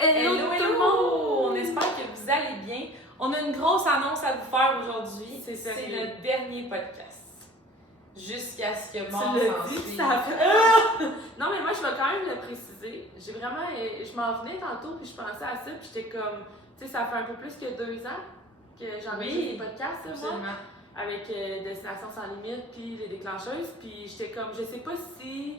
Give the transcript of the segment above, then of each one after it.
Hello tout le monde! On espère que vous allez bien. On a une grosse annonce à vous faire aujourd'hui. C'est notre dernier podcast. Jusqu'à ce que mort s'en suive. Ça fait... Non, mais moi, je vais quand même le préciser. Je m'en venais tantôt, puis je pensais à ça, puis j'étais comme... Tu sais, ça fait un peu plus que 2 ans que j'enregistre des podcasts, moi, avec Destination sans limite, puis les déclencheuses, puis j'étais comme, je sais pas si...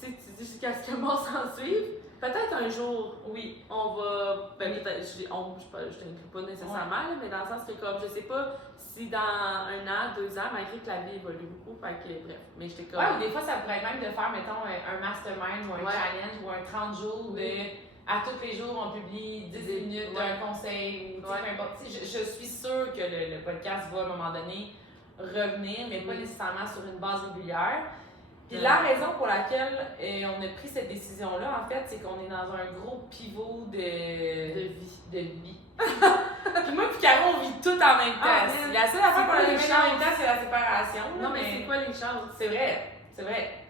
Tu sais, tu dis jusqu'à ce que mort s'en suive. Peut-être un jour, oui, on va. Ben, peut-être, je t'inclus pas nécessairement, là, mais dans le sens que, comme, je sais pas si dans 1 an, 2 ans, malgré que la vie évolue beaucoup, fait que, bref. Mais j'étais comme. Ouais, ou des fois, ça pourrait être même de faire, mettons, un mastermind ou un challenge ou un 30 jours de. À tous les jours, on publie 10 minutes d'un conseil ou peu importe. Je suis sûre que le podcast va à un moment donné revenir, mais pas nécessairement sur une base régulière. Puis la raison pour laquelle on a pris cette décision-là, en fait, c'est qu'on est dans un gros pivot de vie. Puis moi puis Caro, on vit tout en même temps. La seule affaire qu'on a vécu en même temps, c'est la séparation. Non, mais c'est quoi les chances? C'est vrai.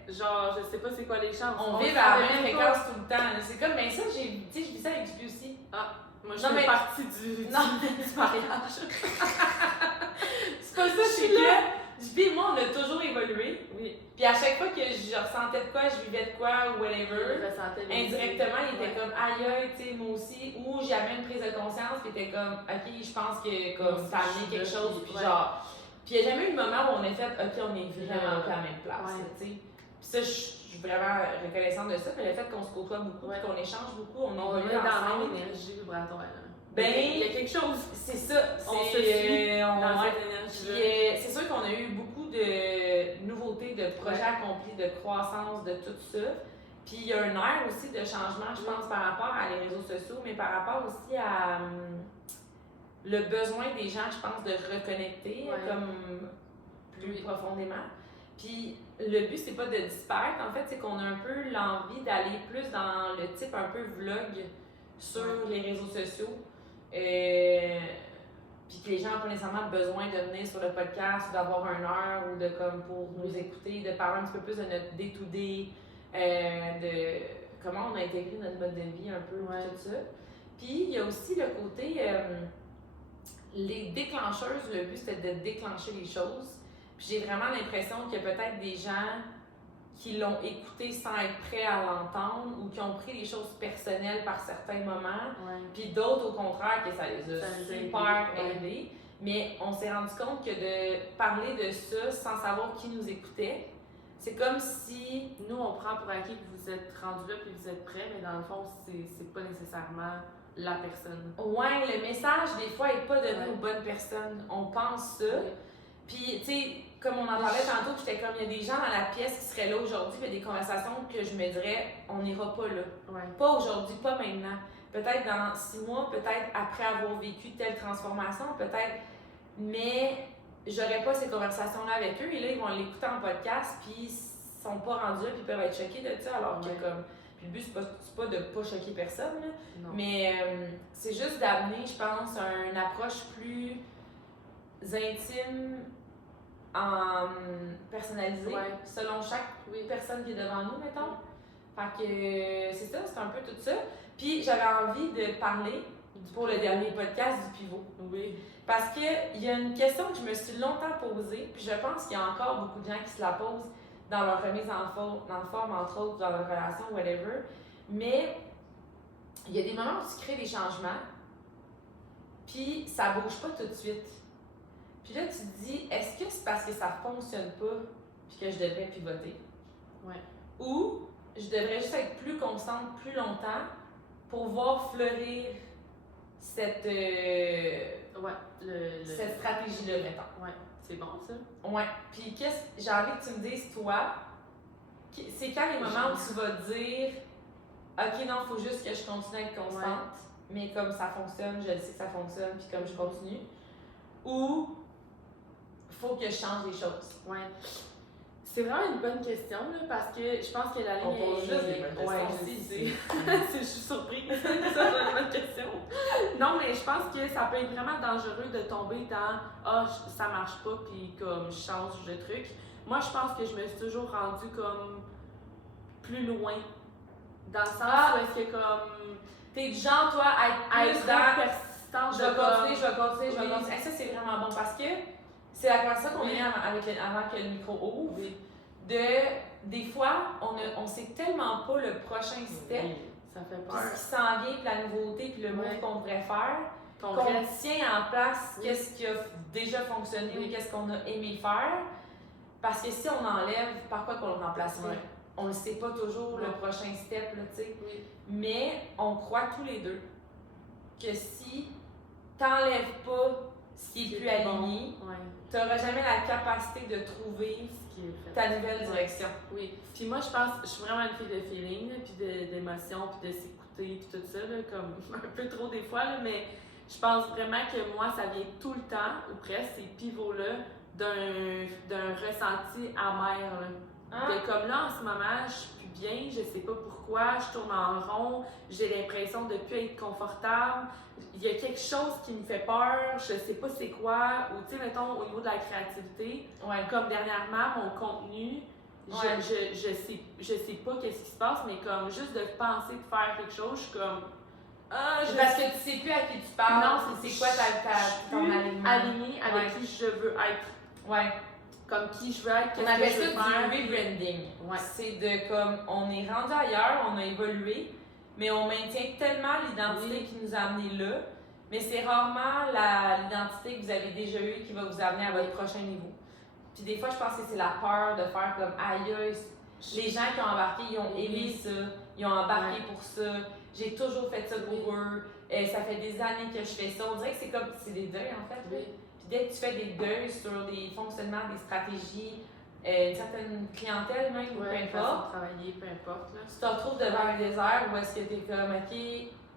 Genre, je sais pas c'est quoi les chances. On vit à la même fréquence tout le temps. C'est comme, mais ça, je vis ça avec du aussi. Ah, moi je fais partie du mariage. C'est pas ça, c'est que... Puis moi, on a toujours évolué. Oui. Puis à chaque fois que je ressentais de quoi, je vivais de quoi, ou whatever, indirectement, il était comme aïe, tu sais, moi aussi. Ou j'avais une prise de conscience qui était comme, ok, je pense que comme ça a amené quelque chose, puis genre. Puis il n'y a jamais eu de moment où on a fait, ok, on est vraiment pas à la même place, tu sais. Puis ça, je suis vraiment reconnaissante de ça. Puis le fait qu'on se côtoie beaucoup, puis qu'on échange beaucoup, on évolue dans ensemble. la même énergie vibratoire. Ben, il y a quelque chose. C'est ça. On se suit dans cette énergie. C'est sûr qu'on a eu beaucoup de nouveautés, de projets accomplis, de croissance, de tout ça. Puis il y a un air aussi de changement, je pense, par rapport à les réseaux sociaux, mais par rapport aussi à le besoin des gens, je pense, de reconnecter comme plus profondément. Puis le but, c'est pas de disparaître, en fait, c'est qu'on a un peu l'envie d'aller plus dans le type un peu vlog sur les réseaux sociaux. Puis que les gens n'ont pas nécessairement besoin de venir sur le podcast ou d'avoir 1 heure ou de comme pour nous écouter, de parler un petit peu plus de notre day-to-day, de comment on a intégré notre mode de vie un peu, tout ça. Puis il y a aussi le côté, les déclencheuses, le but c'était de déclencher les choses. Puis j'ai vraiment l'impression qu'il y a peut-être des gens qui l'ont écouté sans être prêts à l'entendre ou qui ont pris les choses personnelles par certains moments, puis d'autres au contraire que ça les a super aidés. Mais on s'est rendu compte que de parler de ça sans savoir qui nous écoutait, c'est comme si... Nous, on prend pour acquis que vous êtes rendu là puis vous êtes prêts, mais dans le fond, c'est pas nécessairement la personne. Ouais, le message, des fois, n'est pas donné aux bonnes personnes. On pense ça. Puis, tu sais, comme on en parlait tantôt, j'étais comme, il y a des gens dans la pièce qui seraient là aujourd'hui, il y a des conversations que je me dirais, on n'ira pas là. Pas aujourd'hui, pas maintenant. Peut-être dans 6 mois, peut-être après avoir vécu telle transformation, peut-être. Mais j'aurais pas ces conversations-là avec eux. Et là, ils vont l'écouter en podcast, puis ils sont pas rendus là, puis ils peuvent être choqués de ça. Alors que, comme. Puis le but, c'est pas de pas choquer personne, là. Mais c'est juste d'amener, je pense, une approche plus intime, personnalisé selon chaque personne qui est devant nous, mettons. Fait que c'est ça, c'est un peu tout ça. Puis j'avais envie de parler pour le dernier podcast du pivot. Parce qu'il y a une question que je me suis longtemps posée, puis je pense qu'il y a encore beaucoup de gens qui se la posent dans leur remise en forme, entre autres, dans leur relation, whatever. Mais il y a des moments où tu crées des changements, puis ça bouge pas tout de suite. Puis là, tu te dis, est-ce que c'est parce que ça fonctionne pas puis que je devrais pivoter? Ou je devrais juste être plus constante plus longtemps pour voir fleurir cette stratégie-là, mettons. C'est bon, ça? Puis j'ai envie que tu me dises, toi, c'est quand les moments où tu vas dire, OK, non, il faut juste que je continue à être constante, mais comme ça fonctionne, je sais que ça fonctionne, puis comme je continue. Ou faut que je change les choses. C'est vraiment une bonne question, là, parce que je pense que la ligne on pose juste des bonnes questions. Je suis surprise que ça soit une bonne question. Non, mais je pense que ça peut être vraiment dangereux de tomber dans ça marche pas, puis comme je change de truc. Moi, je pense que je me suis toujours rendue comme plus loin. Dans le sens où est-ce que comme T'es du genre, toi, à être plus dans... persistante. Je vais continuer. Et ça, c'est vraiment bon parce que c'est la conversation qu'on a eue avant que le micro ouvre. Oui. Des fois, on sait tellement pas le prochain step. Oui. Ça fait peur. Ce qui s'en vient, puis la nouveauté, puis le move qu'on pourrait faire. Qu'on tient en place qu'est-ce qui a déjà fonctionné ou qu'est-ce qu'on a aimé faire. Parce que si on enlève, par quoi qu'on le remplacerait? On ne sait pas toujours le prochain step, là, tu sais. Oui. Mais on croit tous les deux que si t'enlèves pas ce qui est plus aligné, tu n'auras jamais la capacité de trouver ta nouvelle direction. Oui. Puis moi, je suis vraiment une fille de feeling, puis d'émotion, puis de s'écouter, puis tout ça, là, comme un peu trop des fois, là, mais je pense vraiment que moi, ça vient tout le temps, ou presque, ces pivots-là, d'un ressenti amer. Là. De comme là, en ce moment, je suis plus bien, je sais pas pourquoi, je tourne en rond, j'ai l'impression de plus être confortable. Il y a quelque chose qui me fait peur, je sais pas c'est quoi, ou tu sais, mettons, au niveau de la créativité, comme dernièrement, mon contenu, je sais pas qu'est-ce qui se passe, mais comme juste de penser de faire quelque chose, je suis comme... parce que tu sais plus à qui tu parles, non, c'est quoi ton alignement. Aligné avec qui je veux être. Comme qui je veux être, qu'est-ce que je veux faire. On appelle ça du rebranding. C'est de comme, on est rendu ailleurs, on a évolué, mais on maintient tellement l'identité qui nous a amenés là, mais c'est rarement l'identité que vous avez déjà eue qui va vous amener à votre prochain niveau. Puis des fois, je pense que c'est la peur de faire comme, aïe, les gens qui ont embarqué, ils ont aimé ça, ils ont embarqué pour ça. J'ai toujours fait ça pour eux. Ça fait des années que je fais ça. On dirait que c'est des deuils, en fait. Puis dès que tu fais des deuils sur des fonctionnements, des stratégies, une certaine clientèle même, peu importe. Travailler, peu importe. Là. Tu te retrouves devant un désert où est-ce que tu es comme, OK,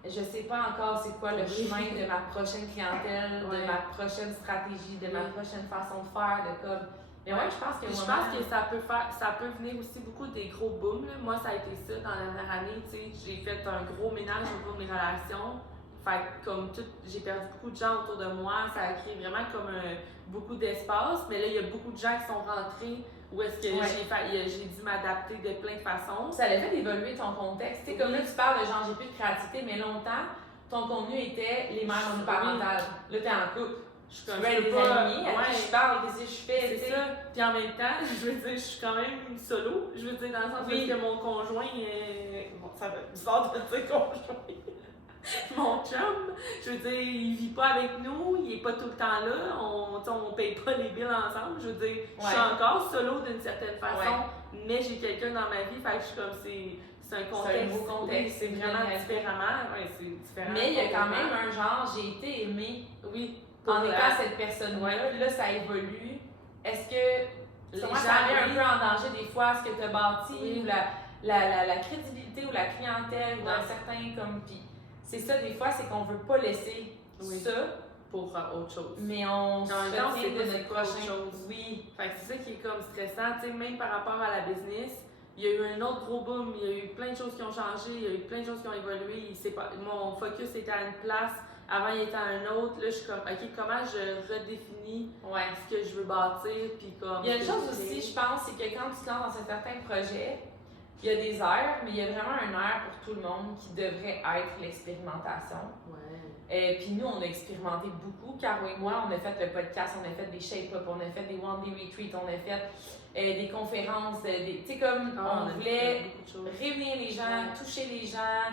je sais pas encore c'est quoi le chemin de ma prochaine clientèle, de ma prochaine stratégie, de ma prochaine façon de faire, de comme... Mais je pense que ça peut venir aussi beaucoup des gros booms. Là. Moi, ça a été ça dans la dernière année. J'ai fait un gros ménage au niveau de mes relations. Fait comme j'ai perdu beaucoup de gens autour de moi. Ça a créé vraiment comme beaucoup d'espace. Mais là, il y a beaucoup de gens qui sont rentrés où est-ce que j'ai dû m'adapter de plein de façons. Ça a fait d'évoluer ton contexte. Comme là, tu parles de genre, j'ai plus de créativité, mais longtemps, ton contenu était les mères monoparentales. Là, t'es en couple. Je peux être des amis, à qui je parle, qu'est-ce que je fais, c'est ça. Puis en même temps, je veux dire, je suis quand même solo. Je veux dire, dans le sens que mon conjoint, ça fait bizarre de dire conjoint. Mon chum, je veux dire, il vit pas avec nous, il est pas tout le temps là, on paye pas les billes ensemble. Je veux dire, je suis encore solo d'une certaine façon, mais j'ai quelqu'un dans ma vie, fait que je suis comme, c'est un contexte. C'est un beau contexte, c'est vraiment différemment. C'est différent. Mais il y a quand même un genre, j'ai été aimée. En étant cette personne-là, là, ça évolue. Est-ce que ça met un peu en danger des fois ce que tu as bâti ou la crédibilité ou la clientèle ou un certain comme. Puis c'est ça, des fois, c'est qu'on veut pas laisser ça pour autre chose. Mais on se retient de notre prochaine chose. Oui. Fait que c'est ça qui est comme stressant, tu sais, même par rapport à la business. Il y a eu un autre gros boom, il y a eu plein de choses qui ont changé, il y a eu plein de choses qui ont évolué. Mon focus était à une place. Avant, il était à un autre. Là, je suis comme, OK, comment je redéfinis ce que je veux bâtir? Puis comme, il y a une chose aussi, je pense, c'est que quand tu te lances dans un certain projet, il y a des heures, mais il y a vraiment un heure pour tout le monde qui devrait être l'expérimentation. Puis nous, on a expérimenté beaucoup. Caro et moi, on a fait le podcast, on a fait des shape-up, on a fait des one-day retreats, on a fait des conférences. Tu sais, comme on voulait réunir les gens, toucher les gens,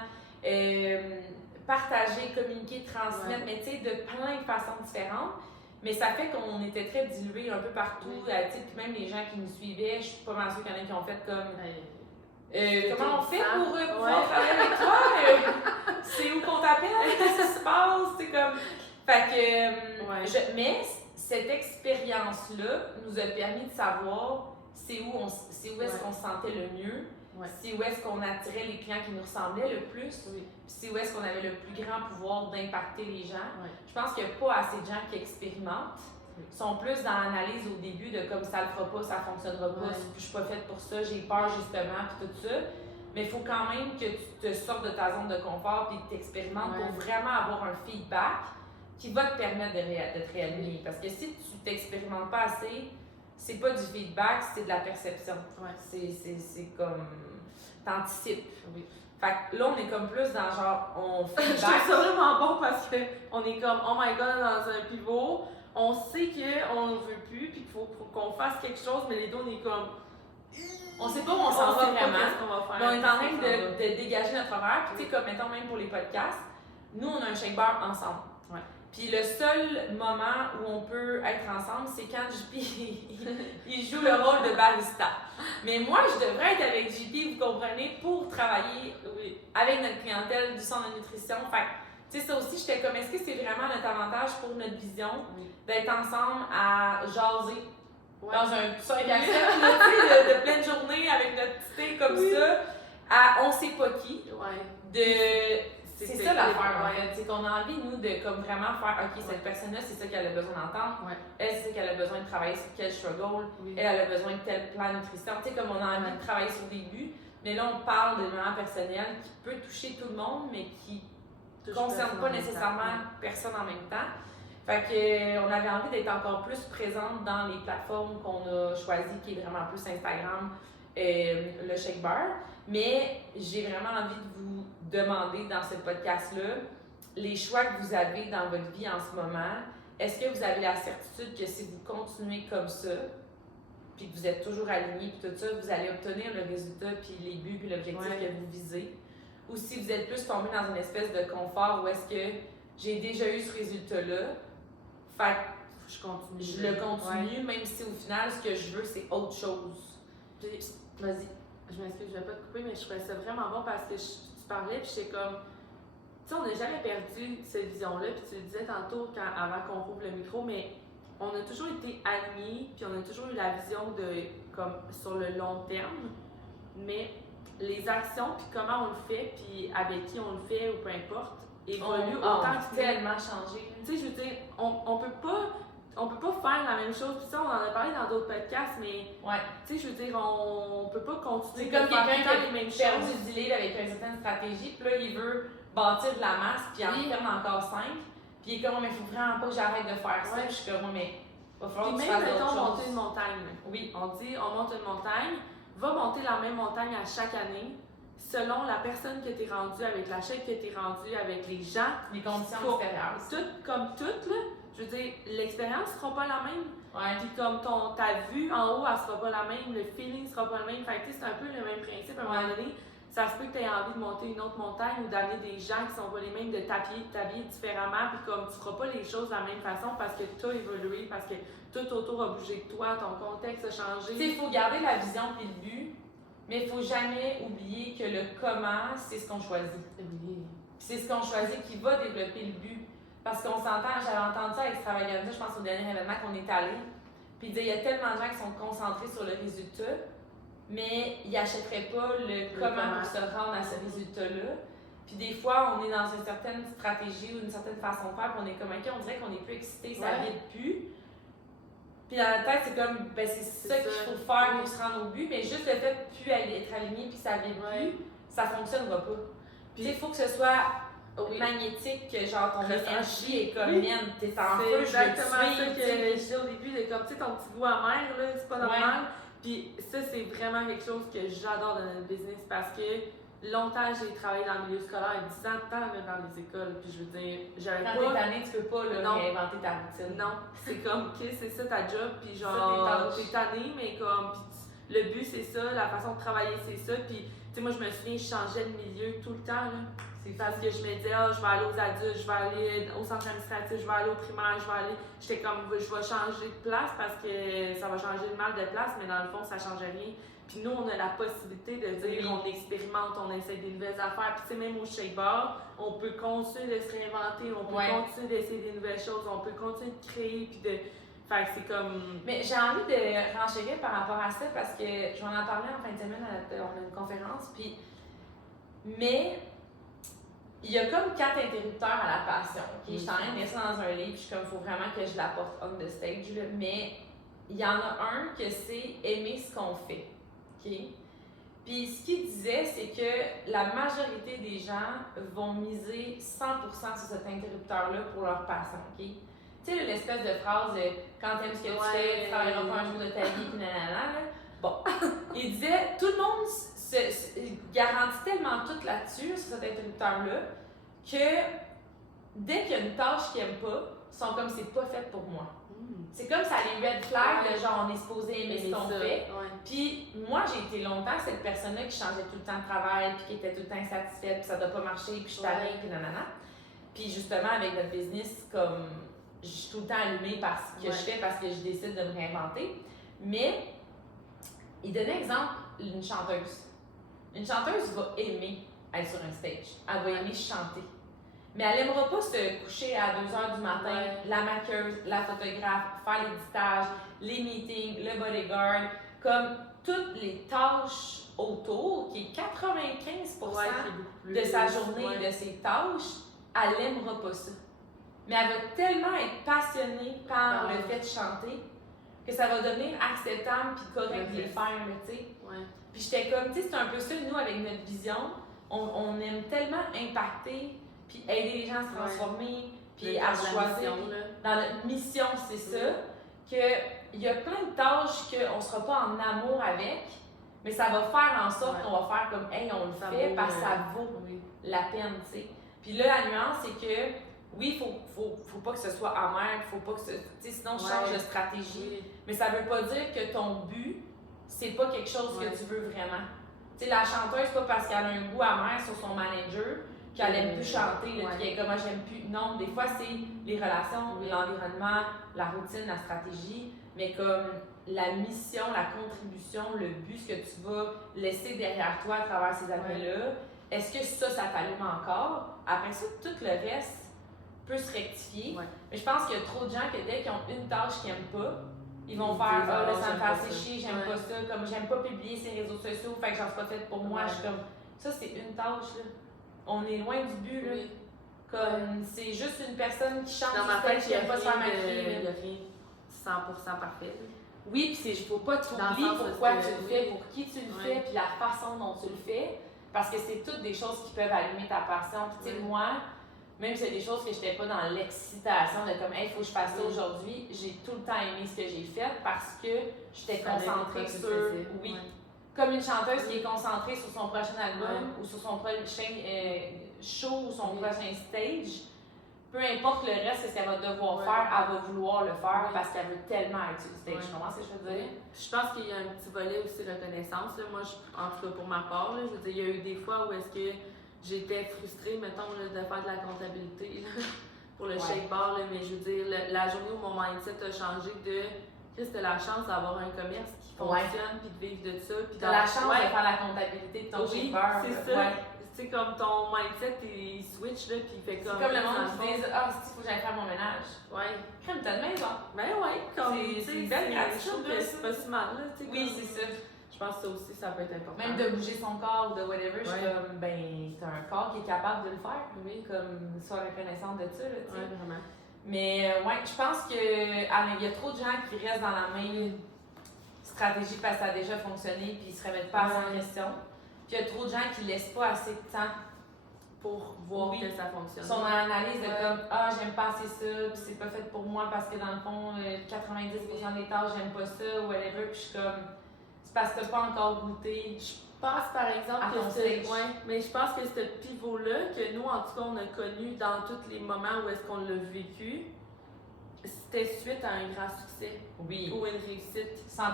partager, communiquer, transmettre, mais tu sais, de plein de façons différentes. Mais ça fait qu'on était très dilués un peu partout. Tu sais, puis même les gens qui nous suivaient, je suis pas mal sûre qu'il y en a qui ont fait comme... comment on fait pour pouvoir travailler avec toi? C'est où qu'on t'appelle? Qu'est-ce qui se passe? C'est comme... Fait que... mais cette expérience-là nous a permis de savoir c'est où est-ce qu'on se sentait le mieux. C'est où est-ce qu'on attirait les clients qui nous ressemblaient le plus, puis c'est où est-ce qu'on avait le plus grand pouvoir d'impacter les gens. Je pense qu'il n'y a pas assez de gens qui expérimentent, sont plus dans l'analyse au début de comme ça le fera pas, ça fonctionnera pas, je suis pas faite pour ça, j'ai peur justement, puis tout ça. Mais il faut quand même que tu te sortes de ta zone de confort et que tu expérimentes pour vraiment avoir un feedback qui va te permettre de te réaligner. Parce que si tu t'expérimentes pas assez, c'est pas du feedback, c'est de la perception. C'est comme... T'anticipes. Fait que là, on est comme plus dans genre, on fait Je trouve ça vraiment bon parce qu'on est comme, oh my god, dans un pivot, on sait qu'on ne veut plus, puis qu'il faut qu'on fasse quelque chose, mais les deux, on est comme. On sait pas où on s'en va vraiment. Mais on est en train de dégager notre horaire. Puis, tu sais, comme mettons même pour les podcasts, nous, on a un shake bar ensemble. Ouais. Puis, le seul moment où on peut être ensemble, c'est quand JP il joue le rôle de barista. Mais moi, je devrais être avec JP, vous comprenez, pour travailler avec notre clientèle du centre de nutrition. Fait tu sais, ça aussi, j'étais comme, est-ce que c'est vraiment notre avantage pour notre vision d'être ensemble à jaser? Ouais. Dans un 5 à 7, de pleine journée avec notre petit thé comme ça, à on sait pas qui. C'est ça l'affaire en fait, c'est qu'on a envie, nous, de comme vraiment faire, ok, cette personne-là, c'est ça qu'elle a besoin d'entendre. Elle, c'est ça qu'elle a besoin de travailler sur quel struggle. Elle a besoin de tel plan de nutrition. Tu sais, comme on a envie de travailler sur des buts, mais là, on parle de moments personnels qui peut toucher tout le monde, mais qui ne concerne pas nécessairement personne en même temps. Fait que, on avait envie d'être encore plus présente dans les plateformes qu'on a choisies, qui est vraiment plus Instagram, le Shake Bar. Mais j'ai vraiment envie de vous demander dans ce podcast-là, les choix que vous avez dans votre vie en ce moment, est-ce que vous avez la certitude que si vous continuez comme ça, puis que vous êtes toujours aligné, puis tout ça, vous allez obtenir le résultat, puis les buts, puis l'objectif que vous visez? Ou si vous êtes plus tombé dans une espèce de confort où est-ce que j'ai déjà eu ce résultat-là, fait que je le continue, même si au final, ce que je veux, c'est autre chose. Vas-y. Je m'excuse, je vais pas te couper, mais je trouvais ça vraiment bon parce que tu parlais, puis j'étais comme. Tu sais, on n'a jamais perdu cette vision-là, puis tu le disais tantôt avant qu'on rouvre le micro, mais on a toujours été alignés, puis on a toujours eu la vision de, comme, sur le long terme, mais les actions, puis comment on le fait, puis avec qui on le fait, ou peu importe, évoluent autant que tellement changé. Tu sais, je veux dire, on peut pas faire la même chose. Puis ça, on en a parlé dans d'autres podcasts, mais tu sais, je veux dire, on peut pas continuer de faire tout le temps les mêmes choses. C'est comme quelqu'un qui a perdu du livre avec une certaine stratégie, puis là, il veut bâtir de la masse, puis en perdre encore 5. Puis il est comme, mais il faut vraiment pas que j'arrête de faire ça. Je suis comme, mais il va falloir que tu fasses d'autres choses. Monter une montagne. Oui. On dit, on monte une montagne, va monter la même montagne à chaque année, selon la personne que tu es rendue, avec la chaîne que tu es rendue, avec les gens. Les conditions d'expérience. Tout comme toutes, là. Je veux dire, l'expérience sera pas la même. Puis comme ta vue en haut, elle sera pas la même, le feeling sera pas le même. Fait que c'est un peu le même principe. À un moment donné, ça se peut que tu aies envie de monter une autre montagne ou d'amener des gens qui sont pas les mêmes, de t'habiller différemment. Puis comme tu feras pas les choses de la même façon parce que tu as évolué, parce que tout autour a bougé de toi, ton contexte a changé. Tu sais, il faut garder la vision puis le but. Mais il ne faut jamais oublier que le comment, c'est ce qu'on choisit. C'est ce qu'on choisit qui va développer le but. Parce qu'on s'entend, j'avais entendu ça à Extravaganza, je pense au dernier événement qu'on est allé. Puis il disait, il y a tellement de gens qui sont concentrés sur le résultat, mais ils n'achèteraient pas le comment pour se rendre à ce résultat-là. Puis des fois, on est dans une certaine stratégie ou une certaine façon de faire, puis on est comme, OK, on dirait qu'on est plus excité, ça vide plus. Puis dans la tête, c'est comme, ben c'est ça qu'il faut faire pour se rendre au but, mais juste le fait de plus être aligné puis ça vient plus, ça fonctionnera pas. Puis il faut que ce soit magnétique, que genre ton énergie est comme mienne, t'es en feu, je veux ça que je disais au début, de comme, tu sais, ton petit goût amer, là, c'est pas normal. Puis ça, c'est vraiment quelque chose que j'adore dans notre business parce que longtemps, j'ai travaillé dans le milieu scolaire, 10 ans de temps même dans les écoles, puis je veux dire, j'avais pas... Quand t'es tannée, tu peux pas réinventer ta routine. Non, c'est comme, ok, c'est ça ta job, puis genre, t'es tannée, mais comme, pis le but c'est ça, la façon de travailler c'est ça, puis tu sais, moi je me souviens, je changeais de milieu tout le temps, là. C'est parce que je me disais, je vais aller aux adultes, je vais aller au centre administratif, je vais aller au primaire, je vais aller... J'étais comme, je vais changer de place parce que ça va changer le mal de place, mais dans le fond, ça change rien. Puis nous, on a la possibilité de dire, on expérimente, on essaie des nouvelles affaires. Puis tu sais, même au Shake Bar, on peut continuer de se réinventer, on peut continuer d'essayer des nouvelles choses, on peut continuer de créer, puis de... Fait que c'est comme... Mais j'ai envie de renchérir par rapport à ça parce que je vais en parler en fin de semaine, on a une conférence, puis... Mais... Il y a comme 4 interrupteurs à la passion. Okay? Je suis en train de mettre ça dans un livre, puis je suis comme, il faut vraiment que je l'apporte on the stage. Là. Mais il y en a un que c'est aimer ce qu'on fait. Okay? Puis ce qu'il disait, c'est que la majorité des gens vont miser 100% sur cet interrupteur-là pour leur passion. Okay? Tu sais, l'espèce de phrase de quand t'aimes ce que tu fais, tu travailleras pas un jour de ta vie, puis nanana. Bon, il disait, tout le monde se garantit tellement tout là-dessus, sur cet interrupteur-là, que dès qu'il y a une tâche qu'ils n'aiment pas, ils sont comme c'est pas fait pour moi. C'est comme ça, les red flags, de genre on est supposé aimer ce qu'on fait. Puis moi, j'ai été longtemps cette personne-là qui changeait tout le temps de travail, puis qui était tout le temps insatisfaite, puis ça doit pas marcher, puis je suis tannée, puis nanana. Puis justement, avec notre business, comme je suis tout le temps allumée par ce que je fais, parce que je décide de me réinventer. Mais il donnait exemple une chanteuse. Une chanteuse va aimer être sur un stage. Elle va aimer chanter. Mais elle n'aimera pas se coucher à 2h du matin, la maquilleuse, la photographe, faire l'éditage, les meetings, le bodyguard, comme toutes les tâches autour, qui est 95% de sa journée et de ses tâches, elle n'aimera pas ça. Mais elle va tellement être passionnée par le fait de chanter que ça va devenir acceptable puis correct de les faire, tu sais. Puis j'étais comme, tu sais, c'est un peu ça, nous, avec notre vision, on aime tellement impacter puis aider les gens à se transformer, puis à choisir. Dans notre mission, c'est ça, qu'il y a plein de tâches qu'on ne sera pas en amour avec, mais ça va faire en sorte qu'on va faire comme, hey, on le fait parce que ça vaut la peine, tu sais. Puis là, la nuance, c'est que, oui, faut pas que ce soit amer, faut pas que tu sais, sinon je change de stratégie. Mais ça veut pas dire que ton but, c'est pas quelque chose que tu veux vraiment. Tu sais, la chanteuse, c'est pas parce qu'elle a un goût amer sur son manager qu'elle aime plus chanter, puis qu'elle est comme, moi, j'aime plus. Non, des fois, c'est les relations, l'environnement, la routine, la stratégie, mais comme la mission, la contribution, le but, ce que tu vas laisser derrière toi à travers ces années-là, est-ce que ça t'allume encore? Après ça, tout le reste peut se rectifier. Mais je pense qu'il y a trop de gens que dès qu'ils ont une tâche qu'ils n'aiment pas, ils vont faire là, ça me fait assez chier, j'aime pas ça, comme j'aime pas publier ces réseaux sociaux, fait que j'en suis pas faite pour moi. Je suis comme, ça, c'est une tâche, là. On est loin du but, là. Comme, c'est juste une personne qui chante dans ma tête, qui n'aime pas se faire maquiller. Il n'y a rien 100% parfait. Oui, puis il ne faut pas t'oublier pourquoi tu le fais, pour qui tu le fais, puis la façon dont tu le fais. Parce que c'est toutes des choses qui peuvent allumer ta passion. Puis, tu sais, moi, même si c'est des choses que je n'étais pas dans l'excitation de comme, hey, il faut que je fasse ça aujourd'hui, j'ai tout le temps aimé ce que j'ai fait parce que j'étais concentrée sur. Comme une chanteuse qui est concentrée sur son prochain album ou sur son prochain show ou son prochain stage, peu importe le reste, ce qu'elle va devoir faire, elle va vouloir le faire parce qu'elle veut tellement être sur le stage. Comment c'est que je veux dire? Je pense qu'il y a un petit volet aussi reconnaissance. Là. Moi, en tout cas pour ma part, là, je veux dire, il y a eu des fois où est-ce que j'étais frustrée, mettons, là, de faire de la comptabilité là, pour le shake bar, là, mais je veux dire, la journée où mon mindset a changé de Chris, t'as la chance d'avoir un commerce qui fonctionne puis de vivre de ça. Puis t'as la chance de faire la comptabilité de ton shake bar. C'est ça. Tu sais, comme ton mindset, il switch, là, puis il fait comme. C'est comme le monde qui dit ah, il faut que j'aille faire mon ménage. Crème, t'as de maison. Ben comme. C'est une belle gratitude. C'est pas si mal, là, tu sais. Oui, c'est ça. Je pense que ça aussi, ça peut être important. Même de bouger son corps ou de whatever, je suis comme, ben, t'as un corps qui est capable de le faire. Comme, sois reconnaissante de ça, là, tu sais. Vraiment. Mais, je pense qu'il y a trop de gens qui restent dans la même stratégie parce que ça a déjà fonctionné puis ils se remettent pas en question. Puis il y a trop de gens qui laissent pas assez de temps pour voir que ça fonctionne. Ils sont dans l'analyse de comme, j'aime pas assez ça, puis c'est pas fait pour moi parce que dans le fond, 90% des tâches, j'aime pas ça, ou whatever, puis je suis comme, c'est parce que t'as pas encore goûté. Je pense par exemple mais je pense que ce pivot-là, que nous en tout cas on a connu dans tous les moments où est-ce qu'on l'a vécu, c'était suite à un grand succès. Ou une réussite. 100%.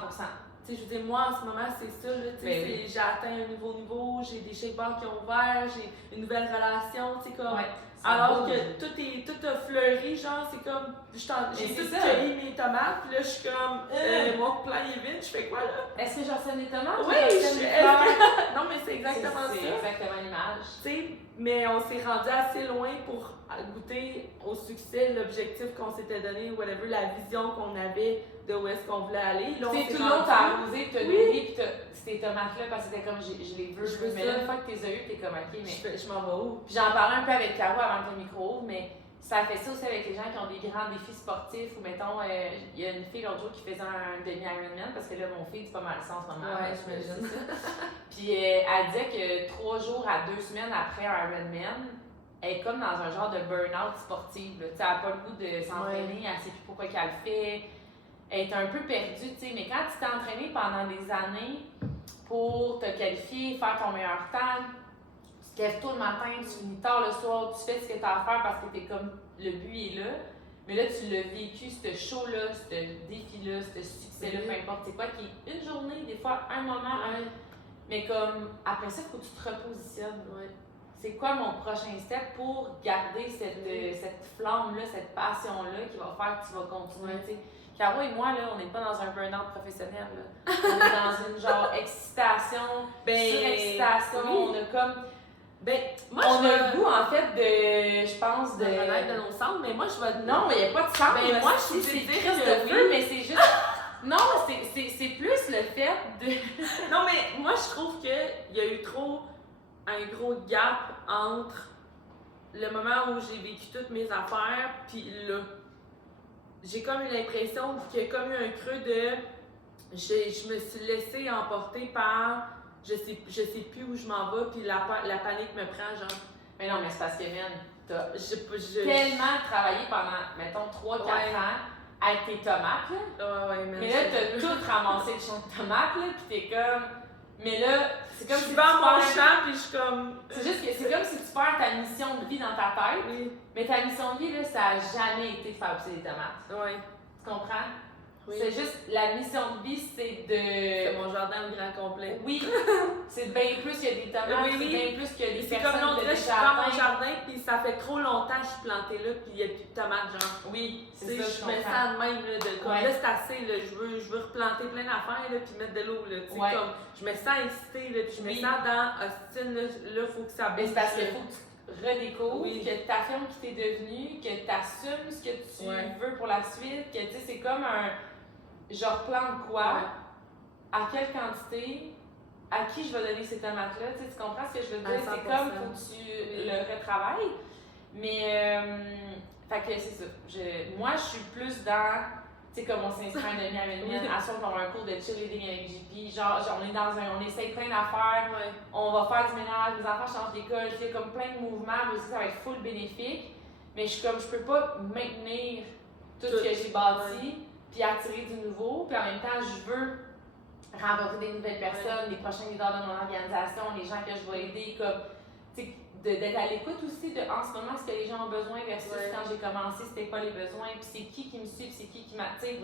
Tu sais, je veux dire, moi, en ce moment, c'est ça, là, tu sais, j'ai atteint un nouveau niveau, j'ai des shake bars qui ont ouvert, j'ai une nouvelle relation, tu sais, comme... alors que tout a fleuri, genre, c'est comme, j'ai tout cueilli mes tomates, puis là, je suis comme, mon plan est vide, je fais quoi, là? Est-ce que j'en sème des tomates? Oui, non, mais c'est exactement ça. C'est exactement l'image. Tu sais, mais on s'est rendu assez loin pour goûter au succès, l'objectif qu'on s'était donné, whatever, la vision qu'on avait de où est-ce qu'on voulait aller. Là, tout le long, t'as arrosé, t'as nourri, puis ces tomates-là, parce que c'était comme, je les veux, je veux. Mais là, une fois que t'es eu, t'es comme, ok, mais. Je m'en vais où? Puis j'en parlais un peu avec Caro avant que le micro ouvre, mais ça fait ça aussi avec les gens qui ont des grands défis sportifs, ou mettons, il y a une fille l'autre jour qui faisait un demi-Ironman, parce que là, mon fils, c'est pas mal ça en ce moment. J'imagine. Puis elle disait que 3 jours à 2 semaines après un Ironman, elle est comme dans un genre de burn-out sportif. Elle n'a pas le goût de s'entraîner, elle ne sait plus pourquoi qu'elle le fait. être un peu perdu, tu sais. Mais quand tu t'es entraîné pendant des années pour te qualifier, faire ton meilleur temps, tu te lèves tôt le matin, tu finis tard le soir, tu fais ce que tu as à faire parce que t'es comme le but est là. Mais là, tu l'as vécu, ce show-là, ce défi-là, ce succès-là, peu importe c'est quoi, qui est une journée, des fois un moment, mais comme après ça, il faut que tu te repositionnes. C'est quoi mon prochain step pour garder cette flamme-là, cette passion-là qui va faire que tu vas continuer. Caro et moi, là, on n'est pas dans un burn-out professionnel. Là. On est dans une genre excitation, surexcitation. On a comme. Moi, on a le goût, en fait, je pense, de renaître de nos cendres, mais moi, je vais. Non, il n'y a pas de cendres. Moi, je suis c'est crise de feu, mais c'est juste. Non, c'est plus le fait de. Non, mais moi, je trouve qu'il y a eu trop un gros gap entre le moment où j'ai vécu toutes mes affaires, puis là. J'ai comme eu l'impression qu'il y a comme eu un creux de. Je me suis laissée emporter par. Je sais plus où je m'en vais, puis la panique me prend, genre. Mais non, mais c'est parce que, man, t'as tellement travaillé pendant, mettons, 3-4 ans avec tes tomates, là. Mais là, t'as tout ramassé le champ de tomates, là, pis t'es comme. Mais là, c'est comme si. Je vends mon champ, pis je suis comme. C'est juste que c'est comme si tu perds ta mission de vie dans ta tête. Mais ta mission de vie, là, ça a jamais été de faire pousser des tomates. Tu comprends? C'est juste, la mission de vie, c'est de. C'est mon jardin au grand complet. Oui, c'est bien plus qu'il y a des tomates, c'est bien plus qu'il y a des personnes. C'est comme l'autre, je prends mon jardin, puis ça fait trop longtemps que je suis plantée là, puis il n'y a plus de tomates, genre. Oui, c'est ça. Je mets ça de même, là, là c'est assez, là, je veux replanter plein d'affaires, là, puis mettre de l'eau, là. Tu sais, comme, je mets ça à inciter, là, puis je mets ça dans Austin, là, faut que ça bouge. Mais c'est parce qu'il faut que tu redécouvres, que tu affirmes qui t'es devenu, que tu assumes ce que tu veux pour la suite, que, tu sais, c'est comme un. Je replante quoi, à quelle quantité, à qui je vais donner ces tomates-là, tu comprends ce que je veux dire? C'est comme, faut que tu le retravailles. Mais, fait que c'est ça. Moi, je suis plus dans, tu sais, comme on s'inscrit un demi à une à soir pour un cours de cheerleading avec JP, genre on essaye plein d'affaires, on va faire du ménage, les enfants changent d'école, il y a comme plein de mouvements, aussi ça va être full bénéfique, mais je suis comme, je peux pas maintenir tout ce que j'ai bâti, puis attirer du nouveau, puis en même temps, je veux rencontrer des nouvelles personnes, les prochains leaders de mon organisation, les gens que je vais aider, comme, tu sais, d'être à l'écoute aussi de en ce moment ce que les gens ont besoin versus quand j'ai commencé, c'était quoi les besoins, puis c'est qui me suit, puis c'est qui m'attire.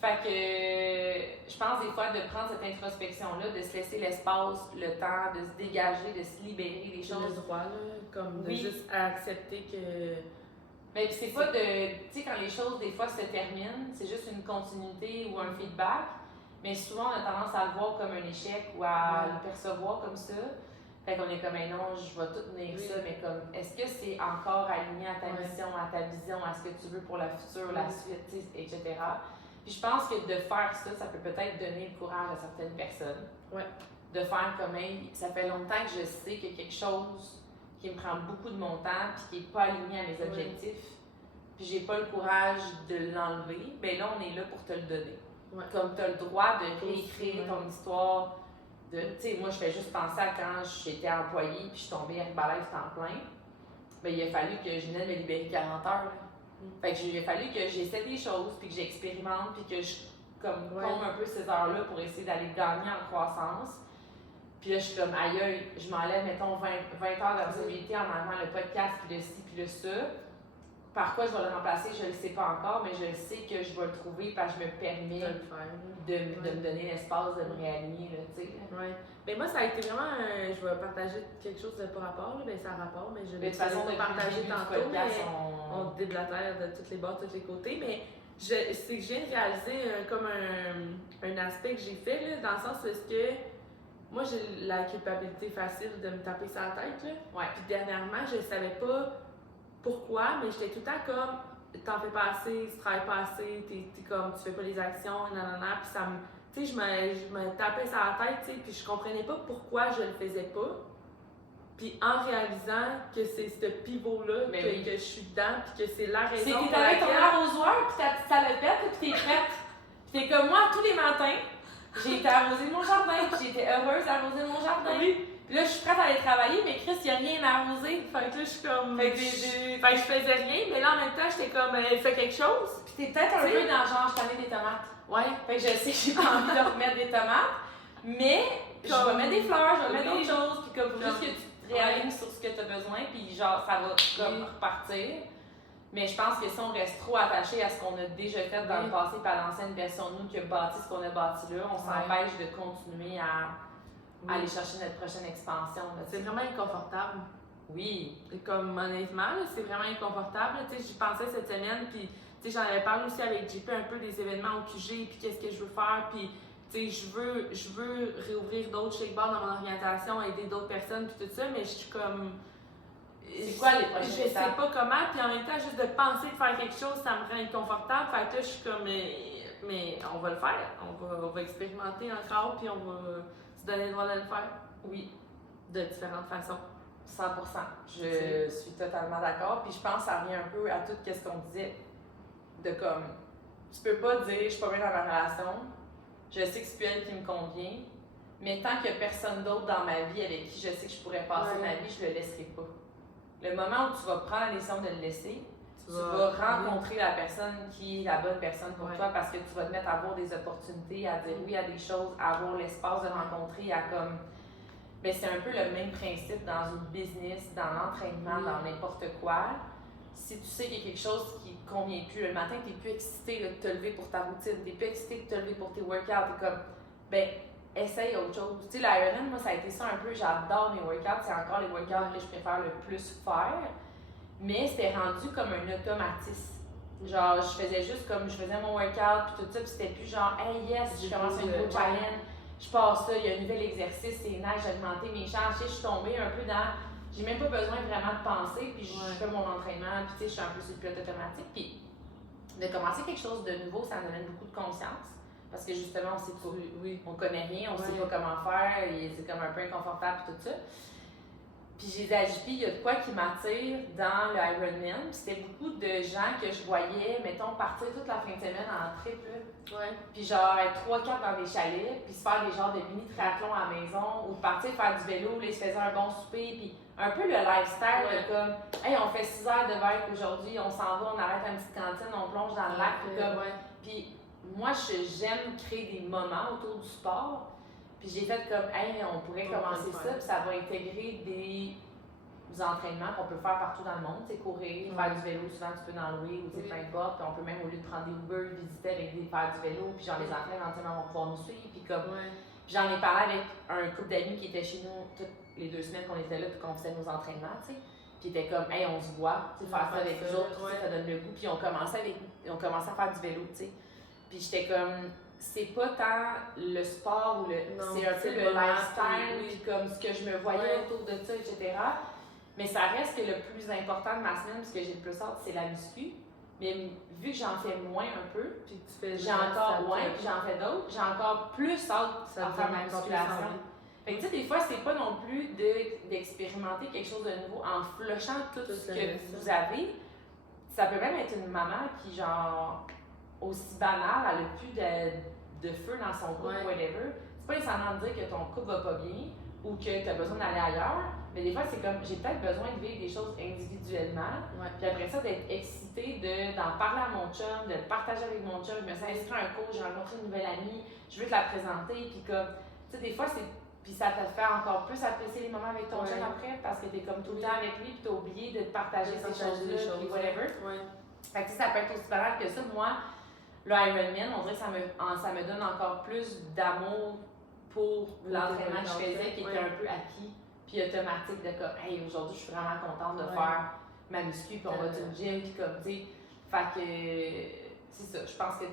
Fait que je pense des fois de prendre cette introspection-là, de se laisser l'espace, le temps, de se dégager, de se libérer des choses. Le droit, là, comme de juste accepter que. Mais puis c'est pas de. Tu sais, quand les choses, des fois, se terminent, c'est juste une continuité ou un feedback. Mais souvent, on a tendance à le voir comme un échec ou à le percevoir comme ça. Fait qu'on est comme, non, je vais tout tenir ça, mais comme, est-ce que c'est encore aligné à ta mission, à ta vision, à ce que tu veux pour la future, la suite, etc. Puis je pense que de faire ça, ça peut peut-être donner le courage à certaines personnes. De faire comme, ça fait longtemps que je sais qu'il y a quelque chose qui me prend beaucoup de mon temps puis qui n'est pas aligné à mes objectifs, puis j'ai pas le courage de l'enlever, bien là, on est là pour te le donner. Comme tu as le droit de réécrire ton histoire, tu sais, moi, je fais juste penser à quand j'étais employée puis je suis tombée à Herbalife temps plein, bien il a fallu que je venais de me libérer 40 heures. Fait que il a fallu que j'essaie des choses puis que j'expérimente puis que je comme compte un peu ces heures-là pour essayer d'aller gagner en croissance. Puis là, je suis comme, aïe, je m'enlève, mettons, 20 heures de responsabilité en enlevant le podcast, puis le ci, puis le ça. Par quoi je vais le remplacer, je ne le sais pas encore, mais je sais que je vais le trouver parce que je me permets de me donner l'espace de me réaligner, tu sais. Mais moi, ça a été vraiment je vais partager quelque chose de par rapport, là, ça a rapport, mais je vais pas partager tantôt, on déblatère de toutes les bords, de tous les côtés, mais c'est que je viens de réaliser comme un aspect que j'ai fait, là, dans le sens où est-ce que moi, j'ai la culpabilité facile de me taper sur la tête, là. Puis dernièrement, je savais pas pourquoi, mais j'étais tout le temps comme, t'en fais pas assez, tu travailles pas assez, t'es comme, tu fais pas les actions, nanana, puis ça me. Tu sais, je me tapais sur la tête, tu sais, puis je comprenais pas pourquoi je le faisais pas. Puis en réalisant que c'est ce pivot-là que je suis dedans, puis que c'est la raison. C'est que t'avais ton arrosoir, puis ta petite salopette, puis t'es prête. Puis t'es comme moi, tous les matins, j'ai été arroser mon jardin, puis j'étais heureuse d'arroser mon jardin. Puis là, je suis prête à aller travailler, mais Chris, il n'y a rien à arroser. Fait que là, je suis comme. Fait que je faisais rien, mais là, en même temps, j'étais comme, fais quelque chose. Puis t'es peut-être un peu dans genre, je t'en ai des tomates. Ouais. Fait que je sais que j'ai pas envie de remettre des tomates, mais je vais mettre des fleurs, je vais mettre d'autres choses, puis comme juste que tu te réalignes sur ce que tu as besoin, puis genre, ça va comme repartir. Mais je pense que si on reste trop attaché à ce qu'on a déjà fait dans le passé, puis à l'ancienne version de nous qui a bâti ce qu'on a bâti là, on s'empêche de continuer à aller chercher notre prochaine expansion. C'est vraiment inconfortable. Oui. Et comme honnêtement, c'est vraiment inconfortable. Tu sais, j'y pensais cette semaine, puis tu sais, j'en avais parlé aussi avec JP un peu des événements au QG, puis qu'est-ce que je veux faire, puis tu sais, je veux réouvrir d'autres shake bars dans mon orientation, aider d'autres personnes, puis tout ça, mais je suis comme. C'est quoi les prochaines étapes? Je sais pas comment, puis en même temps, juste de penser de faire quelque chose, ça me rend inconfortable. Fait que là, je suis comme, mais on va le faire. On va expérimenter encore, puis on va se donner le droit de le faire. Oui. De différentes façons. 100%. Je suis totalement d'accord. Puis je pense que ça revient un peu à tout ce qu'on disait. De comme, tu peux pas dire, je suis pas bien dans ma relation, je sais que c'est plus elle qui me convient, mais tant qu'il y a personne d'autre dans ma vie avec qui je sais que je pourrais passer ma vie, je le laisserai pas. Le moment où tu vas prendre la décision de le laisser, tu vas rencontrer la personne qui est la bonne personne pour toi parce que tu vas te mettre à avoir des opportunités, à dire oui à des choses, à avoir l'espace de rencontrer, à comme. Ben, c'est un peu le même principe dans une business, dans l'entraînement, dans n'importe quoi. Si tu sais qu'il y a quelque chose qui ne te convient plus, le matin, tu n'es plus excité de te lever pour ta routine, tu n'es plus excité de te lever pour tes workouts, tu es comme, ben, essaye autre chose. Tu sais, l'Ironman, moi, ça a été ça un peu, j'adore mes workouts, c'est encore les workouts que je préfère le plus faire, mais c'était rendu comme un automatisme. Genre, je faisais juste comme, je faisais mon workout, puis tout ça, puis c'était plus genre, hey yes, je commence un nouveau challenge, je passe ça, il y a un nouvel exercice, c'est nice, j'ai augmenté mes chances, je suis tombée un peu dans, j'ai même pas besoin vraiment de penser, puis je fais mon entraînement, puis tu sais, je suis un peu sur le pilote automatique, puis de commencer quelque chose de nouveau, ça me donne beaucoup de conscience. Parce que justement, on sait pas, on connaît rien, on sait pas comment faire, et c'est comme un peu inconfortable et tout ça. Puis j'ai dit à JP, il y a de quoi qui m'attire dans le Ironman. C'était beaucoup de gens que je voyais, mettons, partir toute la fin de semaine en trip. Puis genre être 3-4 dans des chalets, puis se faire des genres de mini triathlon à la maison, ou partir faire du vélo, là, ils se faisaient un bon souper, puis un peu le lifestyle de comme, hey, on fait 6 heures de bike aujourd'hui, on s'en va, on arrête à une petite cantine, on plonge dans le lac, puis moi, j'aime créer des moments autour du sport. Puis j'ai fait comme, hey, on pourrait commencer ça, puis ça va intégrer des entraînements qu'on peut faire partout dans le monde. Tu sais, courir, faire du vélo, souvent tu peux en louer, ou tu sais, peu importe. Puis on peut même, au lieu de prendre des Uber, visiter avec faire du vélo, puis genre les entraînements entièrement vont pouvoir nous suivre. Puis comme, j'en ai parlé avec un couple d'amis qui était chez nous toutes les 2 semaines qu'on était là, puis qu'on faisait nos entraînements, tu sais. Puis ils étaient comme, hey, on se voit, tu sais, faire ça avec les autres, ça donne le goût. Puis on commençait à faire du vélo, tu sais. Puis j'étais comme, c'est pas tant le sport ou c'est un peu le lifestyle, puis comme ce que je me voyais autour de ça, etc. Mais ça reste que le plus important de ma semaine, ce que j'ai le plus hâte, c'est la muscu. Mais vu que j'en fais moins un peu, puis j'ai encore moins, puis j'en fais d'autres, j'ai encore plus hâte à faire ma musculation. Fait que tu sais, des fois, c'est pas non plus d'expérimenter quelque chose de nouveau en flushant tout ce que vous avez. Ça peut même être une maman qui, genre, aussi banale, elle a plus de feu dans son couple ou whatever. C'est pas nécessairement de dire que ton couple va pas bien ou que tu as besoin d'aller ailleurs, mais des fois, c'est comme, j'ai peut-être besoin de vivre des choses individuellement, puis après ça, d'être excitée d'en parler à mon chum, de le partager avec mon chum. Je me suis inscrite à un cours, j'ai rencontré une nouvelle amie, je veux te la présenter, puis comme, tu sais, des fois, puis ça te fait encore plus apprécier les moments avec ton chum après, parce que t'es comme tout le temps avec lui, puis t'as oublié de te partager ces choses-là, puis whatever. Fait que ça peut être aussi banal que ça. Moi, le Ironman, on dirait que ça me donne encore plus d'amour pour l'entraînement que je faisais, qui était un peu acquis, puis automatique, de comme, hey, aujourd'hui, je suis vraiment contente de faire ma muscu, puis on va du gym, puis comme, tu sais. Fait que, c'est ça, je pense que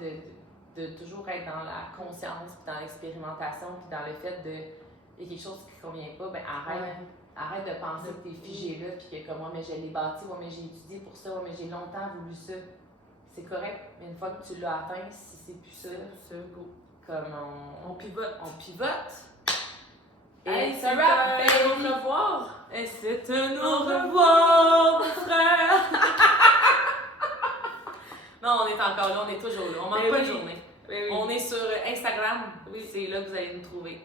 de toujours être dans la conscience, puis dans l'expérimentation, puis dans le fait de, il y a quelque chose qui ne convient pas, ben arrête de penser que t'es figé là, puis que comme, mais je l'ai bâti, mais j'ai étudié pour ça, mais j'ai longtemps voulu ça. C'est correct, mais une fois que tu l'as atteint, si c'est plus ça, go. Comme on pivote. On pivote. Et c'est un au revoir. Et c'est un au revoir, mon frère. Non, on est encore là, on est toujours là. On manque pas de journée. On est sur Instagram. C'est là que vous allez nous trouver.